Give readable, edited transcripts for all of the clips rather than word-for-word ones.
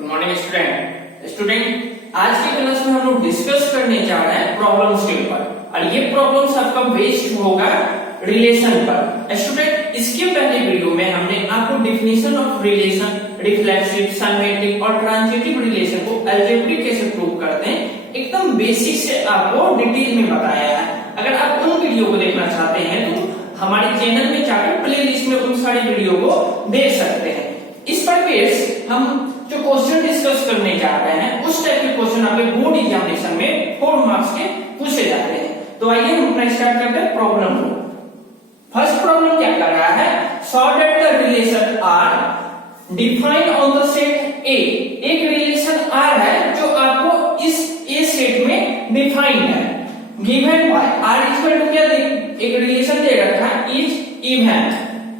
Good morning student आज की class में हम लोग डिस्कस करने जा रहे हैं प्रॉब्लम्स के ऊपर और ये प्रॉब्लम्स आपका बेस्ड होगा रिलेशन पर। स्टूडेंट इसके पहले वीडियो में हमने आपको definition of relation, reflexive, symmetric और ट्रांजिटिव रिलेशन को अलजेब्रिक कैसे प्रूव करते हैं एकदम बेसिक से आपको डिटेल में बताया है। अगर आप उन वीडियो को देखना चाहते हैं तो हमारे चैनल में जाकर प्ले लिस्ट में उन सारी वीडियो को देख सकते हैं। इस पर बेस हम जो क्वेश्चन डिस्कस करने जा रहे हैं उस टाइप के क्वेश्चन आपके बोर्ड एग्जामिनेशन में 4 मार्क्स के पूछे जाते हैं। तो आइए हम अपना स्टार्ट करते हैं प्रॉब्लम को। फर्स्ट प्रॉब्लम क्या कर रहा है, so that the relation R defined on the set A. एक रिलेशन आर है जो आपको इस ए सेट में डिफाइंड है, given by R equal to क्या एक रिलेशन दे रखा है is even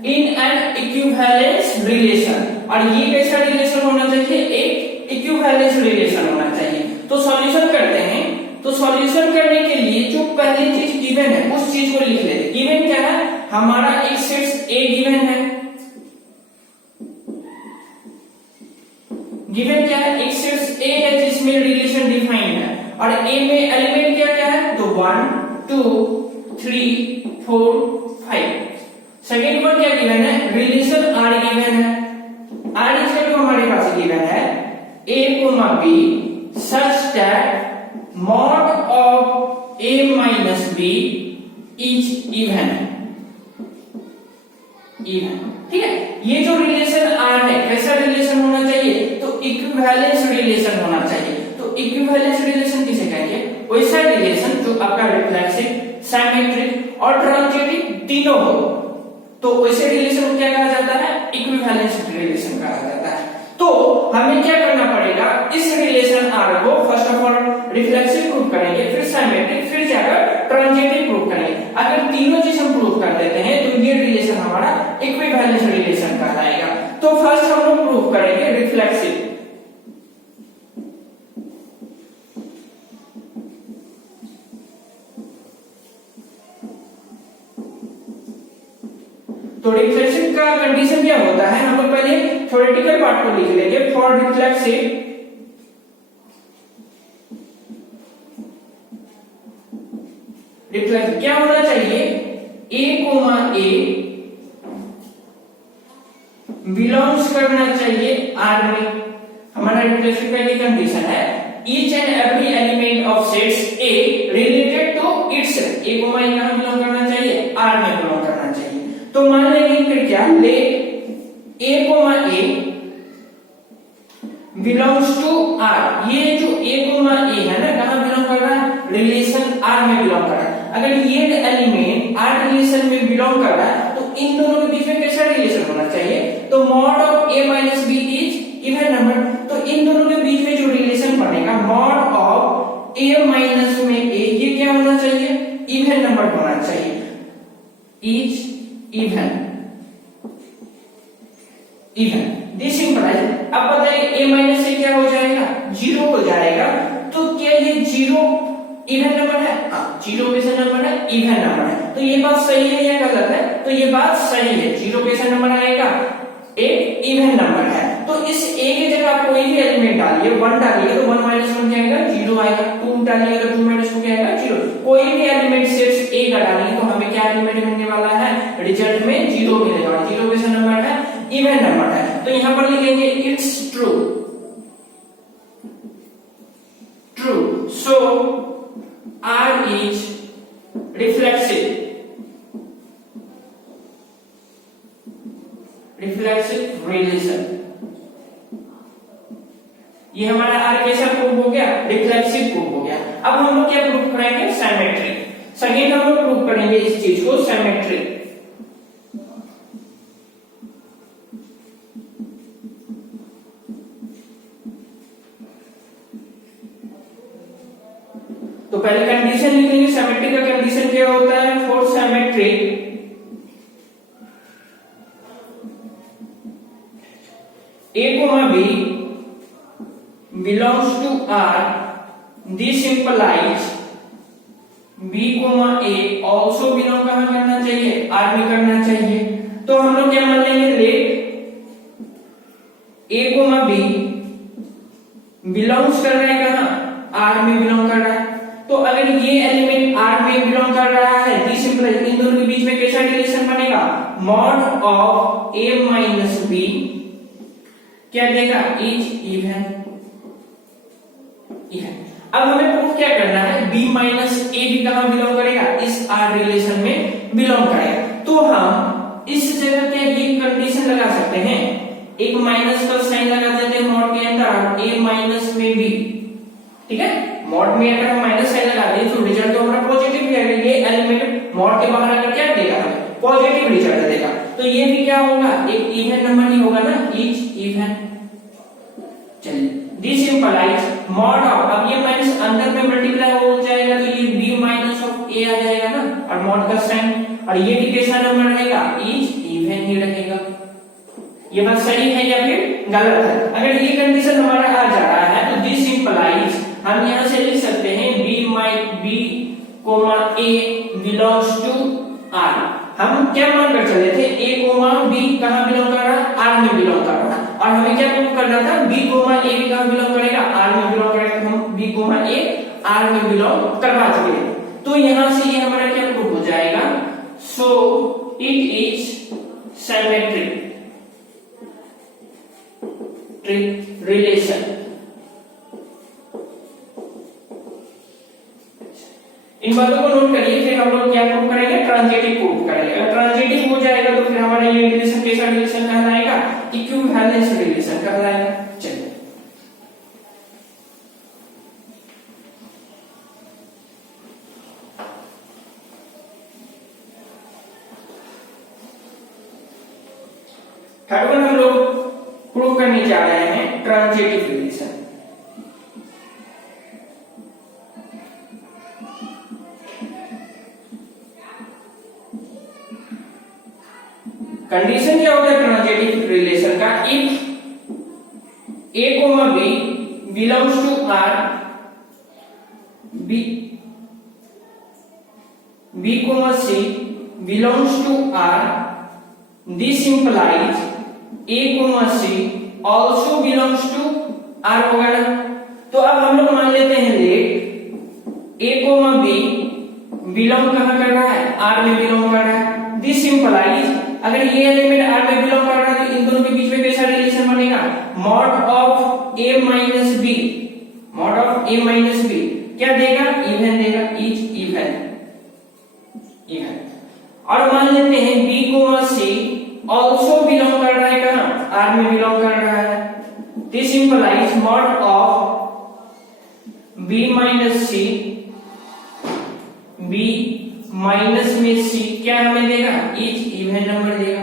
in an equivalence relation. और ये कैसा रिलेशन होना चाहिए, एक इक्विवेलेंस रिलेशन होना चाहिए। तो सॉल्यूशन करते हैं। तो सॉल्यूशन करने के लिए जो पहली चीज गिवन है उस चीज को लिख लेते हैं। गिवन क्या है, हमारा एक सेट ए गिवन है। गिवन क्या है, एक सेट ए है जिसमें रिलेशन डिफाइंड है और ए में एलिमेंट क्या क्या है, तो 1 2 3 4 5। सेकेंड वन क्या गिवन है, रिलेशन आर गिवन है। आर इक्वल टू हमारे पास गिवन है a comma b such that mod of a minus b is even. ठीक है, ये जो रिलेशन आर है कैसा रिलेशन होना चाहिए, तो इक्विवेलेंस रिलेशन होना चाहिए। तो इक्विवेलेंस रिलेशन किसे कहेंगे, वैसा रिलेशन जो आपका रिफ्लेक्सिव, सिमेट्रिक और ट्रांजिटिव तीनों हो। तो वैसे रिलेशन को क्या कहा जाता है, इक्विवेलेंस रिलेशन कहा जाता है। तो हमें क्या करना पड़ेगा, इस रिलेशन आर को first of all reflexive prove करेंगे, फिर सिमेट्रिक, फिर जाकर ट्रांजिटिव प्रूव करेंगे। अगर तीनों चीज हम प्रूव कर देते हैं तो ये रिलेशन हमारा इक्विवेलेंस रिलेशन कहलाएगा। तो फर्स्ट हम लोग प्रूव करेंगे रिफ्लेक्सिव। तो रिफ्लेक्सिव का कंडीशन क्या होता है, हम लोग पहले थ्योरेटिकल पार्ट को लिख लेंगे। फॉर रिफ्लेक्सिव क्या होना चाहिए, a कोमा a बिलोंग्स करना चाहिए R में। हमारा रिफ्लेक्सिव का ये कंडीशन है, each and every element of sets A related to itself. a comma a कहां बिलोंग करना चाहिए, R में बिलोंग करना चाहिए। तो मान लेंगे फिर क्या, let a comma a belongs to R। ये जो a कोमा a है ना, कहां बिलोंग कर रहा है, रिलेशन R में बिलोंग कर रहा है। अगर ये एलिमेंट R रिलेशन में बिलोंग कर रहा है तो इन दोनों के बीच में कैसा रिलेशन होना चाहिए, तो mod of a minus b is even number. तो इन दोनों के बीच में जो रिलेशन बनेगा मॉड ऑफ a माइनस में a, ये क्या होना चाहिए, इवन नंबर होना चाहिए, इज इवन। दिस सिंपलाइज। अब बताइए a माइनस से क्या हो जाएगा, 0 हो जाएगा। तो क्या ये 0 इवन नंबर है, 0 कैसा नंबर है, इवन नंबर है। तो ये बात सही है या गलत है, तो ये बात सही है। 0 कैसा नंबर आएगा, एक इवन नंबर है। तो इस a की जगह आप कोई भी एलिमेंट डालिए, 1 डालिए तो 1 माइनस 1 क्या आएगा, 0 आएगा। 2 डालिए तो 2 माइनस 2 क्या आएगा, 0। कोई भी एलिमेंट सिर्फ a का डालिए तो हमें क्या एलिमेंट मिलने वाला है, रिजल्ट में 0 मिलेगा। 0 कैसा नंबर है, इवन नंबर है। तो यहां पर लिखेंगे it's true. So R is reflexive relation। ये हमारा R कैसा प्रूव हो गया, रिफ्लेक्सिव प्रूव हो गया। अब हम लोग क्या प्रूव करेंगे, सिमेट्रिक। सेकेंड हम लोग प्रूव करेंगे इस चीज को, सिमेट्रिक। तो पहले कंडीशन लिख लेंगे। सिमेट्रिक का कंडीशन क्या होता है, for symmetric a comma b belongs to R, this implies b comma a also belong कहां करना चाहिए, R में करना चाहिए। तो हम लोग क्या मान लेंगे, let a comma b belongs कर रहा है कहां, आर में बिलोंग कर रहा है। तो अगर ये एलिमेंट आर में बिलोंग कर रहा है, दिस इंप्लाइज इन दोनों के बीच में कैसा रिलेशन बनेगा, mod of A minus B क्या देगा, इज इवन। अब हमें प्रूफ क्या करना है, b माइनस ए भी कहां बिलोंग करेगा, इस आर रिलेशन में बिलोंग करेगा। तो हम इस जगह क्या ये कंडीशन लगा सकते हैं, एक माइनस का साइन लगा देते हैं मॉड के अंदर, a माइनस में b, ठीक है। मॉड में अगर हम माइनस साइन लगा दें तो रिजल्ट तो हमारा पॉजिटिव ही आएगा। ये एलिमेंट मॉड के बाहर आकर क्या देगा, हमें पॉजिटिव रिजल्ट देगा। तो ये भी क्या होगा, एक इवन नंबर ही होगा ना, इज इवन। चलिए, दिस इंप्लाइज मॉड ऑफ, अब ये माइनस अंदर में मल्टीप्लाई हो जाएगा तो ये b माइनस ऑफ a आ जाएगा ना, और मॉड का साइन, और ये भी कैसा नंबर रहेगा, इज इवन ही रहेगा। ये बात सही है या फिर गलत है। अगर ये कंडीशन हमारा आ जा रहा है तो दिस इंप्लाइज हम यहां से लिख सकते हैं b, a belongs to r। हम क्या मानकर चले थे, a, b कहां बिलोंग कर रहा है, r में बिलोंग कर रहा है। और हमें क्या प्रूव करना था, b, a भी कहां बिलोंग करेगा, r में बिलोंग करेगा। तो हम b, a r में बिलोंग करवा चुके हैं। तो यहां से ये हमारा क्या प्रूव हो जाएगा, so it is symmetric relation. इन बातों को नोट करिए, फिर हम लोग क्या प्रूव करेंगे, ट्रांजिटिव प्रूव करेंगे। अगर ट्रांजिटिव हो जाएगा तो फिर हमारा ये रिलेशन कैसा रिलेशन कहलाएगा, इक्विवेलेंस रिलेशन कहलाएगा। चलिए, थर्ड वन हम लोग प्रूव करने जा रहे हैं, ट्रांजिटिव रिलेशन। कंडीशन क्या होता है ट्रांजिटिव रिलेशन का, if a, b belongs to r, b, c belongs to r, this implies a, c also belongs to r होगा ना। तो अब हम लोग मान लेते हैं लेट a, b बिलोंग कहां कर रहा है, r में बिलोंग कर रहा है। दिस इंप्लाइज अगर ये एलिमेंट r में बिलोंग कर रहा है तो इन दोनों के बीच में कैसा रिलेशन बनेगा, mod of a minus b, mod of a minus b क्या देगा, इवन देगा, इज इवन। और मान लेते हैं b, c ऑल्सो बिलोंग कर रहा है कहां, r में बिलोंग कर रहा है। This implies mod of b minus c, b minus में c क्या हमें देगा, इज इवन नंबर देगा,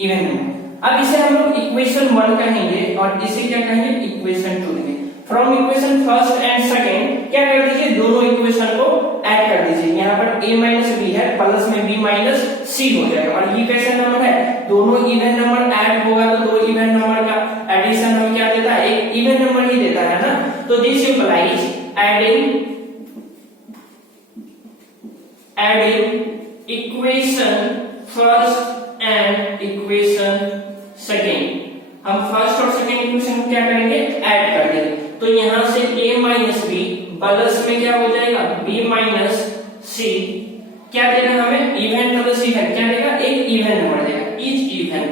इवन नंबर। अब इसे हम लोग इक्वेशन 1 कहेंगे और इसे क्या कहेंगे, इक्वेशन 2 कहेंगे। From equation first and second क्या कर दीजिए, दोनों इक्वेशन को ऐड कर दीजिए। यहाँ पर a माइनस बी है, प्लस में b माइनस c हो जाएगा। और ये कैसा नंबर है, दोनों इवन नंबर ऐड होगा तो दो इवन नंबर का एडिशन हमें क्या देता है, एक इवन नंबर ही देता है ना। तो this implies adding equation first and equation second, हम फर्स्ट और सेकंड इक्वेशन को क्या करेंगे, ऐड कर देंगे। तो यहां से a माइनस बी प्लस में क्या हो जाएगा, b माइनस c क्या देगा हमें, इवन प्लस इवन क्या देगा, एक इवन नंबर देगा, इज इवन।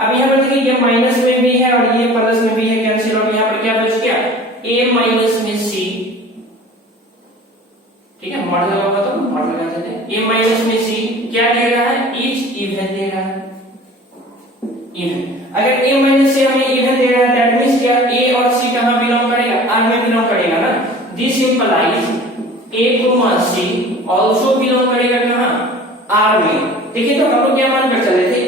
अब यहाँ पर देखिए ये माइनस में भी है और ये प्लस में भी है, कैंसिल। और यहाँ पर क्या बच गया, a माइनस में c, ठीक है, मॉड लगा हुआ तो मॉड लगा देते हैं। a माइनस में c क्या दे रहा है, इज इवन दे रहा है, इवन। अगर a माइनस से हमें इवन दे रहा है दैट मींस क्या, a और c कहां बिलोंग करेगा, r में बिलोंग करेगा ना। This implies a, c also belong करेगा कहां, r में। देखिए तो हम लोग क्या मान कर चले थे,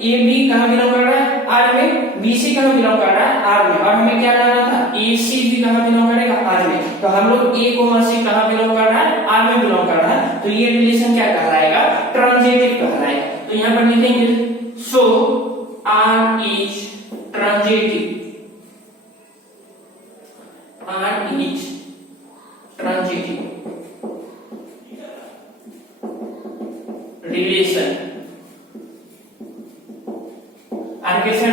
a b कहां बिलोंग कर रहा है, r में, b c कहां बिलोंग कर रहा है, r में। और हमें क्या लाना था, a c भी कहां बिलोंग करेगा, r में। तो हम लोग a, c कहां बिलोंग कर रहा है, r में बिलोंग कर रहा है। तो ये रिलेशन क्या कहलाएगा, ट्रांजिटिव कहलाएगा। तो यहां पर लिखेंगे सो r is transitive, r is transitive relation. r कैसा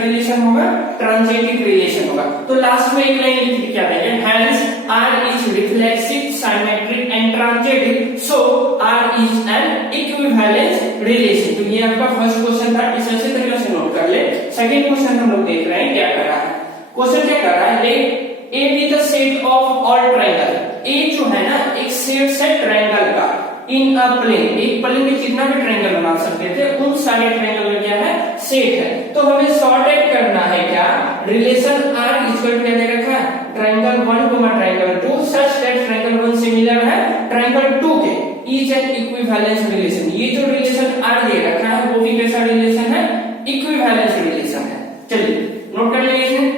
ट्रांजिटिव रिलेशन होगा। तो लास्ट में एक लाइन लिख के क्या देंगे, hence R is reflexive symmetric and transitive, so R is an equivalence relation. तो ये आपका फर्स्ट क्वेश्चन था, इसे अच्छे तरीके से नोट कर ले। सेकंड क्वेश्चन हम लोग देख रहे हैं क्या कर रहा है। क्वेश्चन क्या कर रहा है, let A be the set of all triangle. A जो है ना एक सेट है ट्रायंगल का इन अ प्लेन, एक प्लेन में जितना भी ट्रायंगल बना सकते थे उन सारे ट्रायंगल में क्या है, सेट है। तो हमें सॉर्ट आउट करना है क्या, रिलेशन आर इक्वल क्या दे रखा है, triangle 1 comma triangle 2 such that triangle 1 similar है ट्रायंगल 2 के, इज एन इक्विवेलेंस रिलेशन। ये जो रिलेशन आर दे रखा है वो भी कैसा रिलेशन है, इक्विवेलेंस रिलेशन है। चलिए नोट कर लेंगे इसे।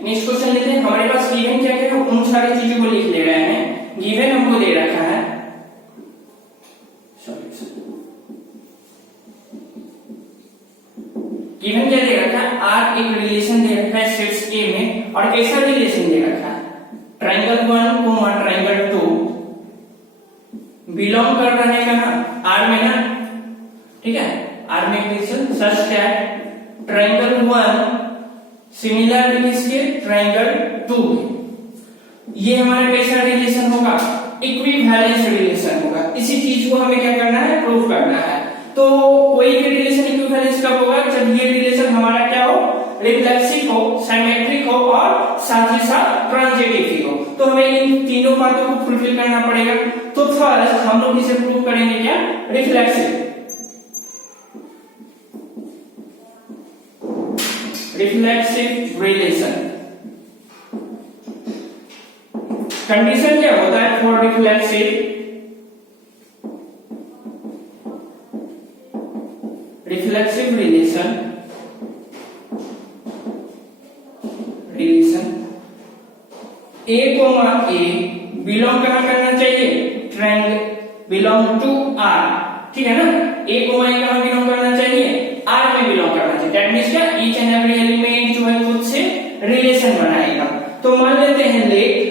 नेक्स्ट क्वेश्चन लेते हैं। हमारे पास गिवन क्या है, उन सारी चीजों को लिख ले रहे हैं। गिवन हमको दे रखा है, गिवन क्या दे रखा है, आर एक रिलेशन दे रखा है सेट्स ए में, और कैसा रिलेशन दे रखा है, ट्रायंगल 1 कोमा ट्रायंगल 2 बिलोंग कर रहे हैं कहां, आर में ना, ठीक है। आर में relation such that triangle 1 similar इसके ट्रायंगल 2 के। ये हमारा कैसा रिलेशन होगा, इक्विवेलेंस रिलेशन होगा। इसी चीज को हमें क्या करना है, प्रूव करना है। तो कोई भी रिलेशन इक्विवेलेंस कब होगा, जब ये रिलेशन हमारा क्या हो, रिफ्लेक्सिव हो, सिमेट्रिक हो और साथ ही साथ ट्रांजिटिव भी हो। तो हमें इन तीनों बातों को फुलफिल करना पड़ेगा। तो फर्स्ट हम लोग इसे प्रूव करेंगे क्या, रिफ्लेक्सिव, रिफ्लेक्सिव रिलेशन। कंडीशन क्या होता है for reflexive, reflexive relation, A comma A belong कहां करना चाहिए, ट्रायंगल बिलोंग टू आर, ठीक है ना। ए कोमा ए कहां बिलोंग करना चाहिए, आर में बिलोंग करना चाहिए। दैट मींस क्या, ईच एंड एवरी एलिमेंट जो है खुद से रिलेशन बनाएगा। तो मान लेते हैं लेट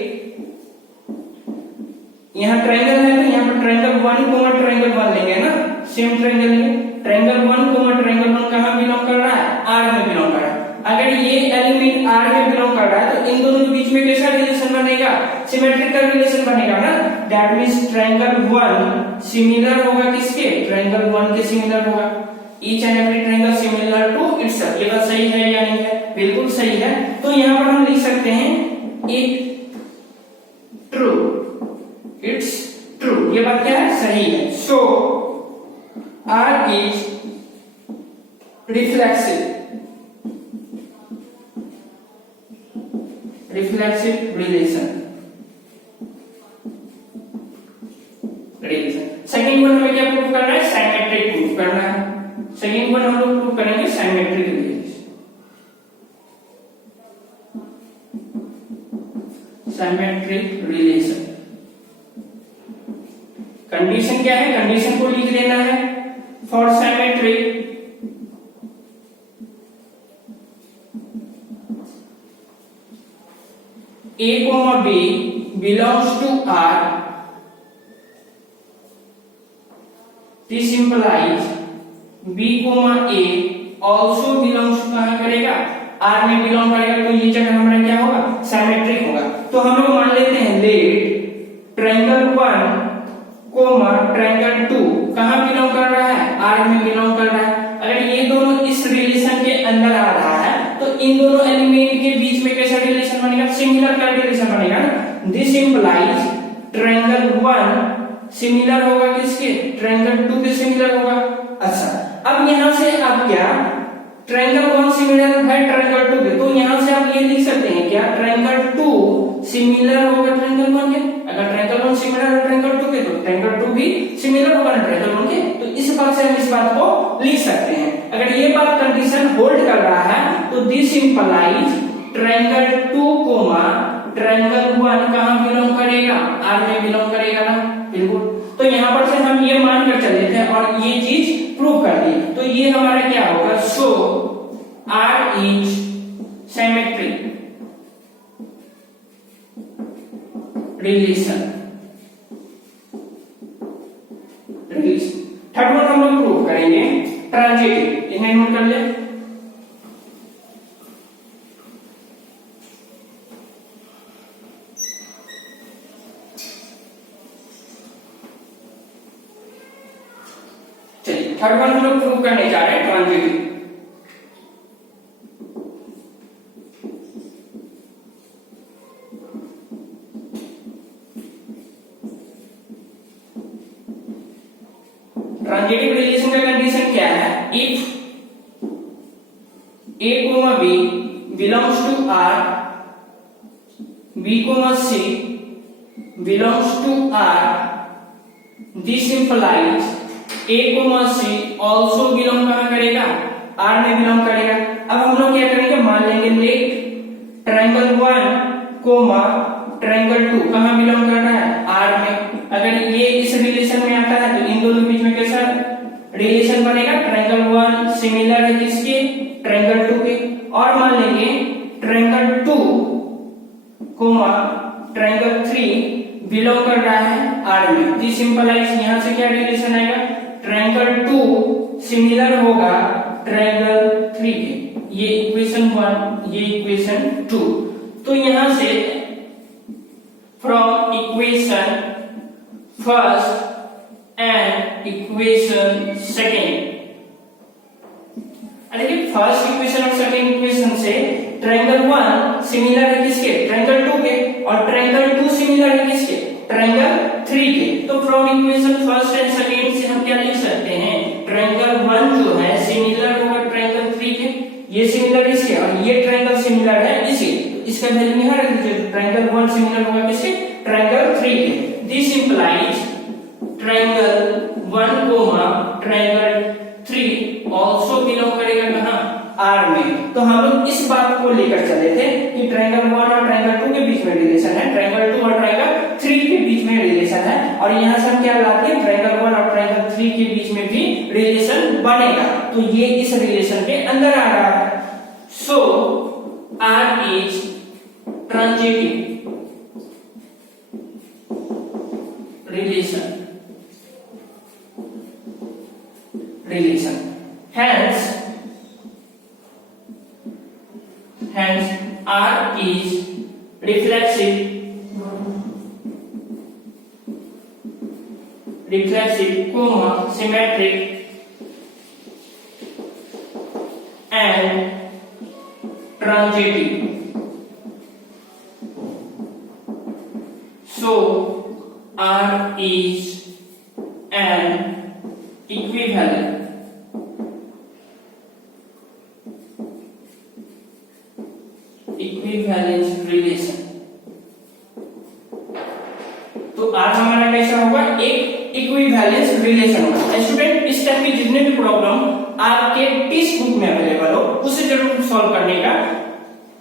यहाँ ट्रायंगल है तो यहाँ पर ट्रायंगल 1 कोमा ट्रायंगल 1 लेंगे ना, सेम ट्रायंगल लेंगे। ट्रायंगल 1 कोमा ट्रायंगल 1 कहां बिलोंग कर रहा है, आर में बिलोंग कर रहा है। अगर ये एलिमेंट आर में बिलोंग कर रहा है तो इन दोनों के बीच में कैसा रिलेशन बनेगा, सिमेट्रिकल रिलेशन बनेगा ना। दैट मींस ट्रायंगल 1 सिमिलर होगा किसके, ट्रायंगल 1 के सिमिलर होगा। Each and every triangle similar to itself. ये बात सही है या नहीं है, बिल्कुल सही है। तो यहां पर हम लिख सकते हैं इट ट्रू, इट्स ट्रू, ये बात क्या है, सही है। So R is reflexive, reflexive relation. Second one हमें क्या प्रूव करना है, सिमेट्रिक प्रूव करना है। सेकेंड वन हम लोग प्रूव करेंगे symmetric relation, symmetric relation. Condition क्या है, कंडीशन को लिख देना है for symmetric A, B belongs to R. This implies B, A also belongs कहां करेगा, आर में बिलोंग करेगा। तो ये जगह हमारा क्या होगा, सिमेट्रिक होगा। तो हम लोग मान लेते हैं लेट ट्रायंगल 1 कोमा ट्रायंगल 2 कहां बिलोंग कर रहा है, आर में बिलोंग कर रहा है। अगर ये दोनों इस रिलेशन के अंदर आ रहा है तो इन दोनों एलिमेंट के बीच में कैसा रिलेशन बनेगा, सिमिलर का रिलेशन बनेगा ना। दिस इंप्लाइज ट्रायंगल 1 सिमिलर होगा किसके, ट्रायंगल 2 के सिमिलर होगा। अच्छा, अब यहां से आप क्या, ट्रायंगल 1 सिमिलर है ट्रायंगल 2 के, तो यहां से आप ये लिख सकते हैं क्या, ट्रायंगल 2 सिमिलर होगा ट्रायंगल 1 के। अगर ट्रायंगल 1 सिमिलर है ट्रायंगल 2 के तो ट्रायंगल 2 भी सिमिलर होगा ट्रायंगल 1 के। तो इस बात से हम इस बात को लिख सकते हैं। अगर ये बात कंडीशन होल्ड कर रहा है तो this implies triangle 2 comma triangle 1 कहां बिलोंग करेगा, आर में बिलोंग करेगा ना, बिल्कुल। तो यहां पर से हम ये मान कर चले थे और ये चीज प्रूव कर दी। तो ये हमारा क्या होगा, so R is symmetric relation. Third one हम लोग प्रूव करेंगे ट्रांजिटिव, इन्हें नोट कर ले। चलिए थर्ड वन हम लोग प्रूव करने जा रहे हैं ट्रांजिटिव। ट्रांजिटिव रिलेशन का कंडीशन क्या है, if a comma b belongs to r, b comma c belongs to r, this implies a comma c also belong कहां करेगा, r में बिलोंग करेगा। अब हम लोग क्या करेंगे, मान लेंगे लेट ट्रायंगल 1 कोमा ट्रायंगल 2 कहां बिलोंग कर रहा है, r में। अगर ये इस रिलेशन में आता है तो इन दोनों के बीच में कैसा रिलेशन बनेगा, ट्रायंगल 1 सिमिलर है किसके, ट्रायंगल 2 के। और मान लेंगे ट्रायंगल 2 कोमा ट्रायंगल 3 बिलोंग कर रहा है R में। दिस इंप्लाइज यहां से क्या रिलेशन आएगा, ट्रायंगल 2 सिमिलर होगा ट्रायंगल 3 के। ये इक्वेशन 1, ये इक्वेशन 2। तो यहां से from equation first and equation second, देखिए फर्स्ट इक्वेशन और सेकेंड इक्वेशन से ट्रायंगल 1 सिमिलर है किसके, ट्रायंगल 2 के, और ट्रायंगल 2 सिमिलर है किसके, ट्रायंगल 3 के। तो from equation first and second से हम क्या लिख सकते हैं, ट्रायंगल 1 जो है सिमिलर होगा ट्रायंगल 3 के, ये सिमिलर इसके, और ये ट्रायंगल सिमिलर है इसी। तो इसका वैल्यू यहां रख दीजिए, ट्रायंगल 1 सिमिलर होगा किसके, ट्रायंगल 3 के। This implies triangle 1 comma triangle 3 also belong करेगा कहां, R में। तो हम लोग इस बात को लेकर चले थे कि ट्रायंगल 1 और ट्रायंगल 2 के बीच में रिलेशन है, ट्रायंगल 2 और ट्रायंगल 3 के बीच में रिलेशन है, और यहां से हम क्या लाते हैं, ट्रायंगल 1 और ट्रायंगल 3 के बीच में भी रिलेशन बनेगा। तो ये इस रिलेशन के अंदर आ रहा है। सो R is transitive relation, hence R is reflexive, symmetric and transitive. So R is an equivalent relation. तो R हमारा कैसा होगा, एक इक्विवेलेंस रिलेशन होगा। स्टूडेंट इस टाइप की जितने भी प्रॉब्लम आपके टेक्स्ट बुक में अवेलेबल हो उसे जरूर सॉल्व करने का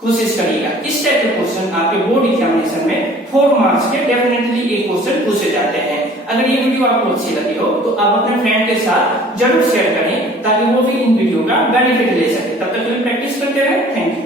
कोशिश करिएगा। इस टाइप के क्वेश्चन आपके बोर्ड एग्जामिनेशन में 4 मार्क्स के डेफिनेटली एक क्वेश्चन पूछे जाते हैं। अगर ये वीडियो आपको अच्छी लगी हो तो आप अपने फ्रेंड के साथ जरूर शेयर करें ताकि वो भी इन वीडियो का बेनिफिट ले सके। तब तक के लिए प्रैक्टिस करते रहे। Thank you.